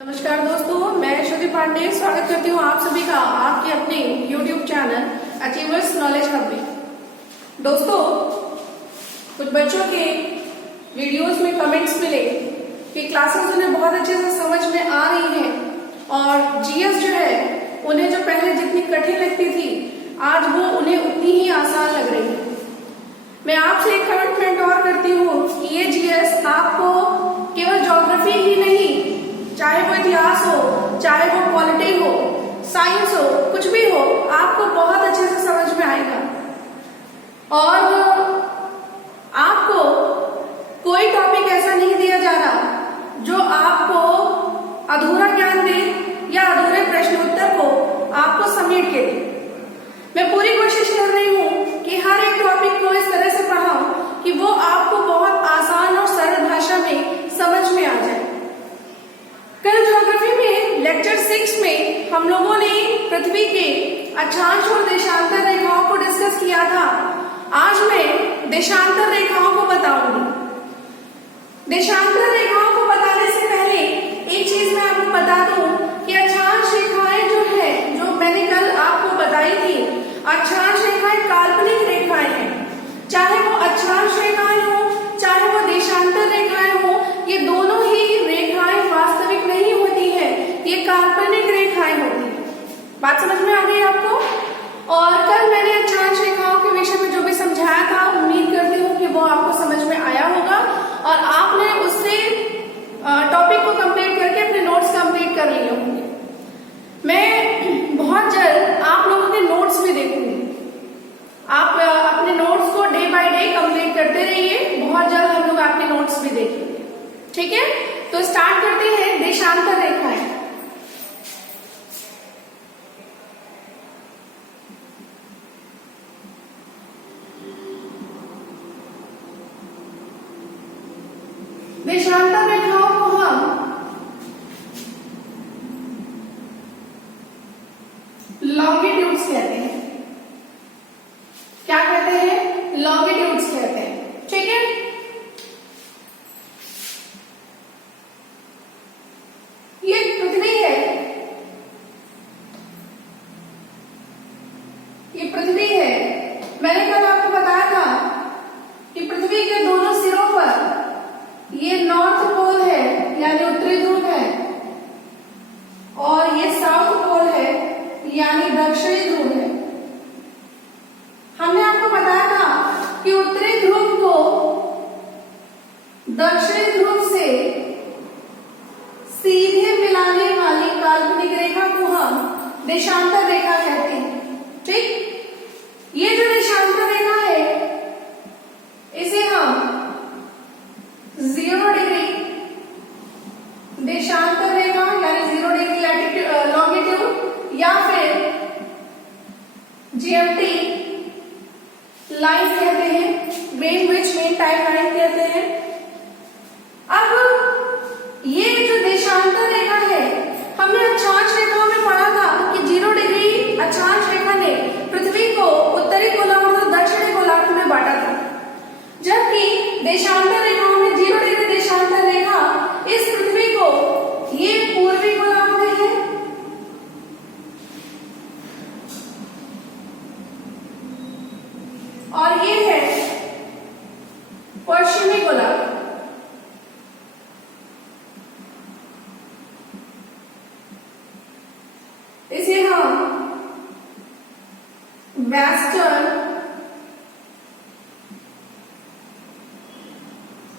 नमस्कार दोस्तों, मैं श्रुति पांडे स्वागत करती हूँ आप सभी का आपके अपने YouTube channel achievers knowledge hub में। दोस्तों, कुछ बच्चों के वीडियोस में कमेंट्स मिले कि क्लासेस उन्हें बहुत अच्छे से समझ में आ रही हैं और जीएस जो है उन्हें जो पहले जितनी कठिन लगती थी आज वो उन्हें उतनी ही आसान लग रही है। मैं आपसे एक कमिटमेंट और करती हूँ कि ये जीएस आपको केवल ज्योग्राफी ही नहीं, चाहे वो इतिहास हो, चाहे वो पॉलिटी हो, साइंस हो, कुछ भी हो, आपको बहुत अच्छे से समझ में आएगा और आपको कोई टॉपिक ऐसा नहीं दिया जा रहा जो आपको अधूरा ज्ञान दे या अधूरे प्रश्न उत्तर को आपको समेट के दे। मैं पूरी कोशिश कर रही हूँ कि हर एक टॉपिक को इस तरह से पढ़ाऊं कि वो आपको बहुत आसान और सरल भाषा में समझ में आ जाए। कल ज्योग्राफी में लेक्चर 6 में हम लोगों ने पृथ्वी के अक्षांश और देशांतर रेखाओं को डिस्कस किया था। आज मैं देशांतर रेखाओं को बताऊंगी। देशांतर रेखाओं को बताने से पहले एक चीज मैं आपको बता दूं कि अक्षांश रेखाएं जो है, जो मैंने कल आपको बताई थी, अक्षांश रेखाएं काल्पनिक रेखाएं हैं। चाहे वो अक्षांश रेखाएं हो, चाहे वो देशांतर रेखाएं हो, ये दोनों ही रेखाएं वास्तविक नहीं होती है, ये काल्पनिक रेखाएं होती है। बात समझ में आ गई आपको? और कल मैंने अक्षांश रेखाओं के विषय में जो भी समझाया था, उम्मीद करती हूँ कि वो आपको समझ में आया होगा और आपने उससे टॉपिक को कंप्लीट करके अपने नोट्स कंप्लीट कर लिए होंगे। मैं बहुत जल्द आप लोगों के नोट्स भी देखूंगी। आप अपने नोट्स को डे बाय डे कंप्लीट करते रहिए, बहुत जल्द हम लोग आपके नोट्स भी देखेंगे। ठीक है, तो स्टार्ट करते हैं देशांतर रेखाएं। देशांतर रेखाओं को हम लॉन्गिट्यूड्स कहते हैं। क्या कहते हैं? लॉन्गिट्यूड्स कहते हैं। ठीक है, ये पृथ्वी है, ये पृथ्वी है। मैंने कल आपको बताया था कि पृथ्वी के दोनों सिरों पर ये नॉर्थ पोल है यानी उत्तरी ध्रुव है और ये साउथ पोल है यानी दक्षिणी ध्रुव है। हमने आपको बताया था कि उत्तरी ध्रुव को दक्षिणी ध्रुव से सीधे मिलाने वाली काल्पनिक रेखा को हम देशांतर रेखा कहते हैं। ठीक, ये जो देशांतर रेखा है इसे हम 0 डिग्री देशांतर रेखा यानी 0 डिग्री लॉन्गिट्यूड या फिर जीएमटी लाइन कहते हैं, ग्रीनविच मीन टाइम लाइन कहते हैं। अब ये जो देशांतर रेखा है, हमने अक्षांश रेखाओं में पढ़ा था कि 0 डिग्री अक्षांश रेखा ने पृथ्वी को उत्तरी गोलार्ध और दक्षिणी गोलार्ध में बांटा था, जबकि देशांतर रेखाओं में 0 डिग्री देशांतर रेखा इस पृथ्वी को ये पूर्वी गोलार्ध में है और ये है पश्चिमी गोलार्ध। इसे हम वेस्टर्न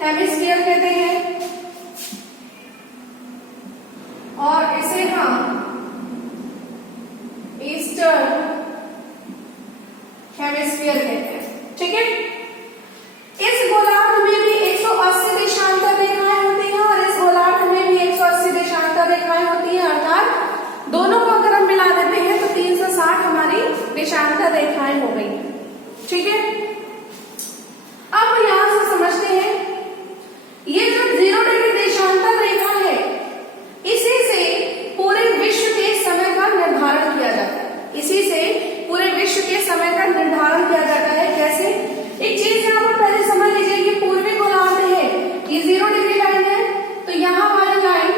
हेमिस्फीयर कहते हैं और इसे हम ईस्टर्न हेमिस्फीयर कहते हैं। ठीक है, इस गोलार्ध में भी 180 देशांतर रेखाएं होती हैं और इस गोलार्ध में भी 180 देशांतर रेखाएं होती हैं, अर्थात दोनों को अगर हम मिला देते हैं तो 360 हमारी देशांतर रेखाएं हो गई। ठीक है, अब यहां से समझते हैं ये जो 0 डिग्री देशांतर रेखा है, इसी से पूरे विश्व के समय का निर्धारण किया जाता है। इसी से पूरे विश्व के समय का निर्धारण किया जाता है। कैसे? एक चीज यहाँ पर पहले समझ लीजिए कि पूर्वी गोलार्ध है, ये 0 डिग्री लाइन है, तो यहाँ वाली लाइन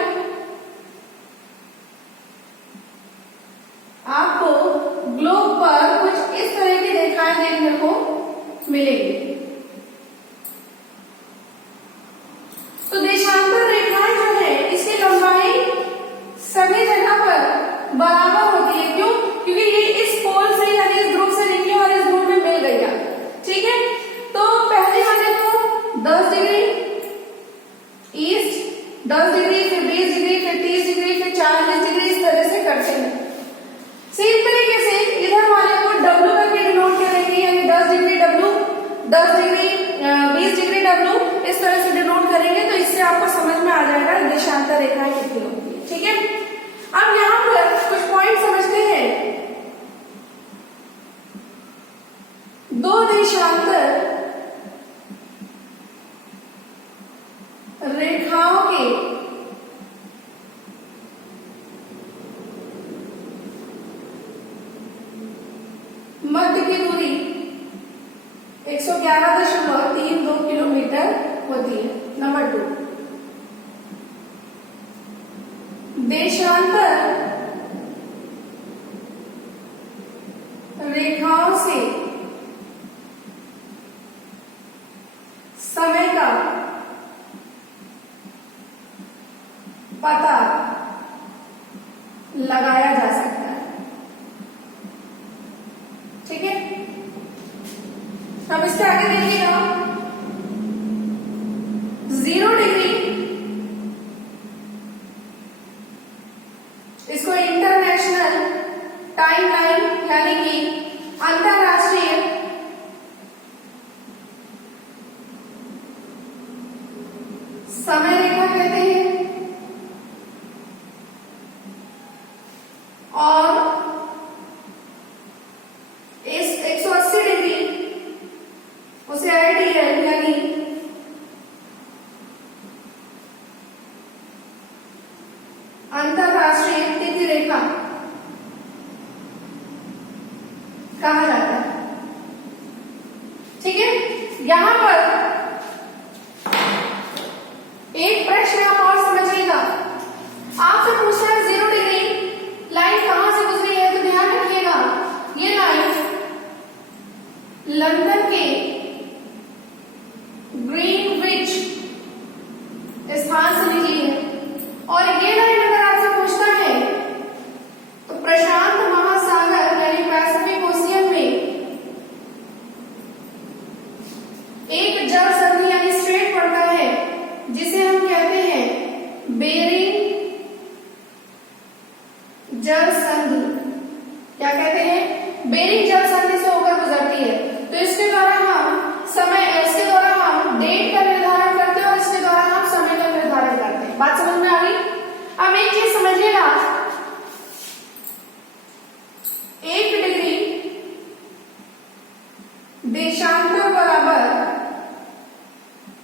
मिलेंगे। तो देशांतर रेखाएं जो है इसकी लंबाई सभी जगह पर बराबर होती है। क्यों? क्योंकि ये इस पोल से यानी इस ध्रुव से निकली और इस ध्रुव में मिल गई। ठीक है, तो पहले वाले को 10 डिग्री ईस्ट, 10 डिग्री, फिर 20 डिग्री, फिर 30 डिग्री, फिर 40 डिग्री, इस तरह से करते हैं। सेम तरीके से इधर वाले को W करके डिनोट करेंगे, यानी 10 degree W, 10 degree 20 degree W, इस तरह से डिनोट करेंगे। तो इससे आपको समझ में आ जाएगा देशांतर रेखाएं कितनी होती है। ठीक है, अब यहाँ पर कुछ पॉइंट समझते हैं। दो देशांतर रेखाओं के मध्य की दूरी 111.32 किलोमीटर होती है। नंबर 2, देशांतर रेखाओं से समय का पता लगाया जा सकता है। ठीक है, अब इसके आगे देखिएगा 0 डिग्री, इसको इंटरनेशनल टाइम लाइन यानी कि अंतरराष्ट्रीय समय रेखा कहते हैं। और इस 180 डिग्री उसे आईडीएल यानी अंतरराष्ट्रीय तिथि रेखा कहा जाता है। ठीक है, यहां पर एक प्रश्न आप और समझिएगा। आपसे पूछना है 0 डिग्री लाइन कहां से गुजरी है, तो ध्यान रखिएगा ये लाइन लंदन के ग्रीनविच स्थान से निकली है। और ये लाइन अगर आपसे पूछता है तो प्रशांत महासागर यानी पैसिफिक ओशियन में एक जल संधि यानी स्ट्रेट पड़ता है, जिसे हम कहते हैं बेरिंग जल संधि। क्या कहते हैं? बेरिंग जल संधि से होकर गुजरती है। तो इसके द्वारा हम समय, इसके द्वारा हम डेट का निर्धारण करते हैं और इसके द्वारा हम समय का निर्धारण करते हैं। बात समझ में आ गई? अब एक चीज समझिएगा, 1 डिग्री देशांतर बराबर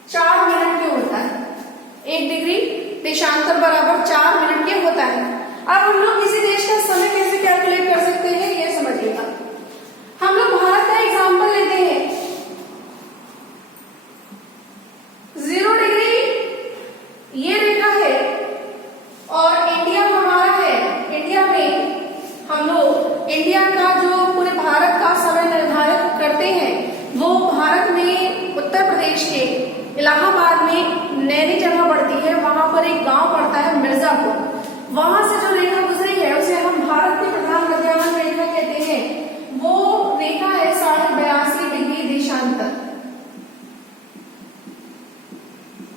4 मिनट के होता है। 1 डिग्री देशांतर बराबर 4 मिनट के होता है। अब हम लोग किसी देश का समय कैसे कैलकुलेट कर सकते हैं, ये समझिएगा। हम लोग भारत का एग्जांपल लेते हैं। 0 डिग्री ये रेखा है और इंडिया हमारा है। इंडिया में हम लोग इंडिया का जो पूरे भारत का समय निर्धारित करते हैं, वो भारत में उत्तर प्रदेश के इलाहाबाद में नैनी जगह पड़ती है। वहां पर एक गांव पड़ता है मिर्जापुर। वहां से जो रेखा गुजरी है उसे हम भारत की प्रधान मध्याह्न रेखा कहते हैं। वो रेखा है 82.5 डिग्री देशांतर।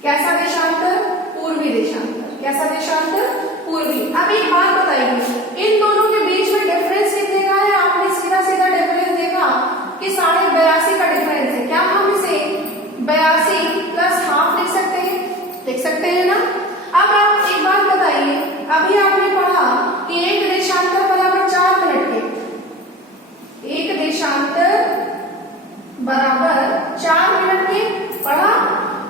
कैसा देशांतर? पूर्वी देशांतर। कैसा देशांतर? पूर्वी। अब एक बात बताइए, इन दोनों के बीच में डिफरेंस कितने का है? आपने सीधा सीधा डिफरेंस देखा कि 82.5 का डिफरेंस है। क्या हम इसे 82 प्लस हाफ लिख सकते हैं? लिख सकते हैं ना। अब आप एक बात बताइए, अभी आपने पढ़ा कि एक देशांतर बराबर 4 मिनट के, एक देशांतर बराबर 4 मिनट के पढ़ा।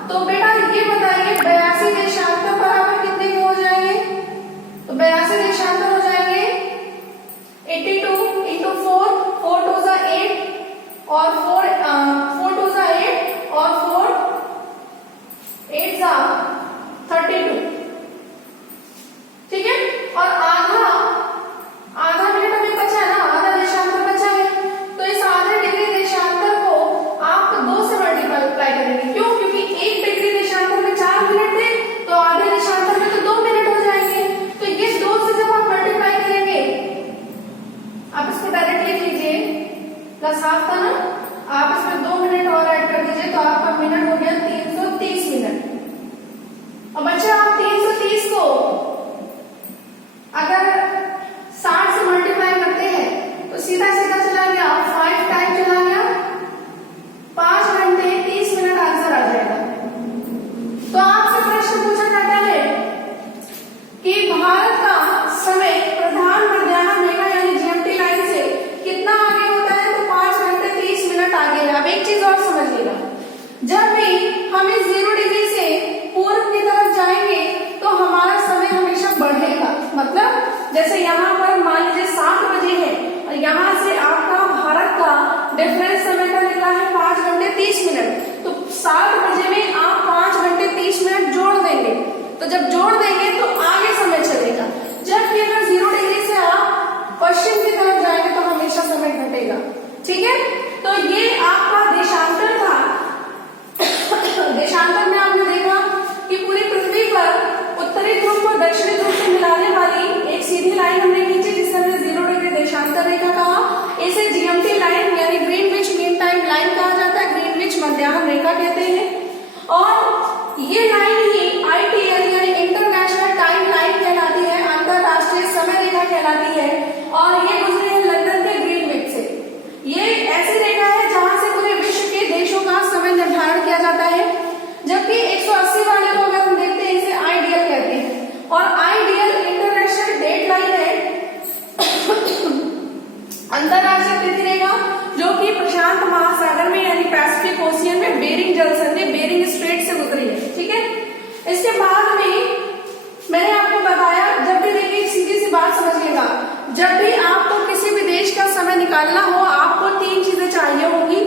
तो बेटा ये बताइए 82 देशांतर बराबर कितने के हो जाएंगे? तो 82 देशांतर हो जाएंगे 82 इंटू 4, 4 2 जा 8 और 4 2 जा 8 और 4 8 जा 32। साफ था ना, आप इसमें 2 मिनट और ऐड कर दीजिए तो आपका मिनट हो गया 330 मिनट। और बच्चा आप 330 को अगर 60 से मल्टीप्लाई करते हैं तो सीधा सीधा चला गया, 5 टाइम चला गया, 5 घंटे 30 मिनट आंसर आ जाएगा। तो आपसे प्रश्न पूछा जाता है कि भारत का समय प्रधान मध्याह्न रेखा यानी जीएमटी लाइन से कितना आगे होता है, तो 5 घंटे 30 मिनट आगे है। अब एक चीज और समझिएगा, जब भी हम इस 0 डिग्री से पूर्व की तरफ जाएंगे तो हमारा समय हमेशा बढ़ेगा। मतलब जैसे यहाँ पर मान लीजिए 7 बजे है और यहाँ से आपका भारत का डिफरेंस समय का निकला है 5 घंटे 30 मिनट, तो 7 बजे में आप 5 घंटे 30 मिनट जोड़ देंगे, तो जब जोड़ देंगे तो आगे समय चलेगा। जब भी अगर 0 डिग्री से आप पश्चिम की तरफ जाएंगे तो हमेशा समय घटेगा। ठीक है, तो ये आपका देशांतर था। देशांतर में आपने देखा कि पूरी पृथ्वी पर उत्तरी ध्रुव को दक्षिणी ध्रुव से मिलाने वाली एक सीधी लाइन हमने खींची जिसे हमने 0 डिग्री देशांतर रेखा कहा। इसे जीएमटी लाइन यानी ग्रीनविच मीन टाइम लाइन कहा जाता है, ग्रीनविच मध्याह्न रेखा कहते हैं। और ये लाइन ही आईटीएल यानी इंटरनेशनल टाइम लाइन कहलाती है, अंतरराष्ट्रीय समय रेखा कहलाती है। और ये गुजरी है लंदन के ग्रीनविच से। ये ऐसी रेखा है जहां से पूरे विश्व के देशों का समय निर्धारण किया जाता है, जबकि 180 वाले को अगर हम देखते हैं इसे आईडीएल कहते हैं। और आईडीएल इंटरनेशनल डेट लाइन है, अंतरराष्ट्रीय तिथि रेखा, जो कि प्रशांत महासागर में यानी पैसिफिक ओशियन में बेरिंग जलसंधि बेरिंग स्ट्रेट से गुजरी है। ठीक है, इसके बाद में मैंने आपको बताया, जब भी देखिए सीधी सी बात समझिएगा, जब भी आपको किसी भी देश का समय निकालना हो आपको 3 चीजें चाहिए होंगी।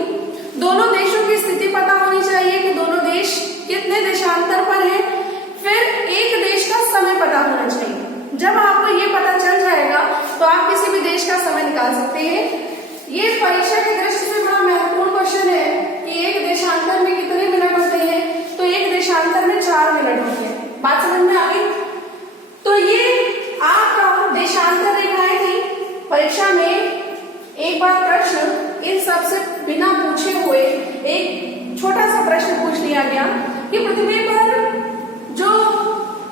दोनों देशों की स्थिति पता होनी चाहिए कि दोनों देश कितने देशांतर पर है, फिर एक देश का समय पता होना चाहिए। जब आपको ये पता चल जाएगा तो आप किसी भी देश का समय निकाल सकते हैं। ये परीक्षा की दृष्टि से बड़ा महत्वपूर्ण क्वेश्चन है कि एक देशांतर में कितने मिनट होते हैं, तो एक देशांतर में 4 मिनट होते हैं। बात समझ में आ गई? तो ये आपका देशांतर रेखाएं थी। परीक्षा में एक बार प्रश्न इन सबसे बिना पूछे हुए एक छोटा सा प्रश्न पूछ लिया गया कि पृथ्वी पर जो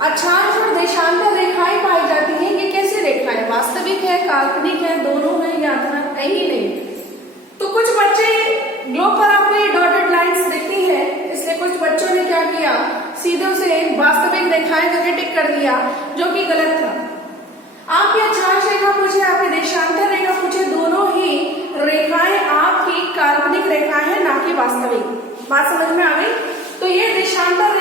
अक्षांश और देशांतर रेखाएं पाई जाती हैं ये कैसी रेखाएं, वास्तविक है, काल्पनिक है, दोनों है या है ही नहीं। तो कुछ बच्चे ग्लोब पर आपको ये डॉटेड लाइंस दिखती है, इसलिए कुछ बच्चों ने क्या किया, सीधे उसे वास्तविक रेखाएं करके टिक कर दिया, जो कि गलत था। आपकी अक्षांश रेखा पूछे, आपकी देशांतर रेखा पूछे, दोनों ही रेखाएं आपकी काल्पनिक रेखाएं हैं, ना कि वास्तविक। बात समझ में आ गई? तो ये देशांतर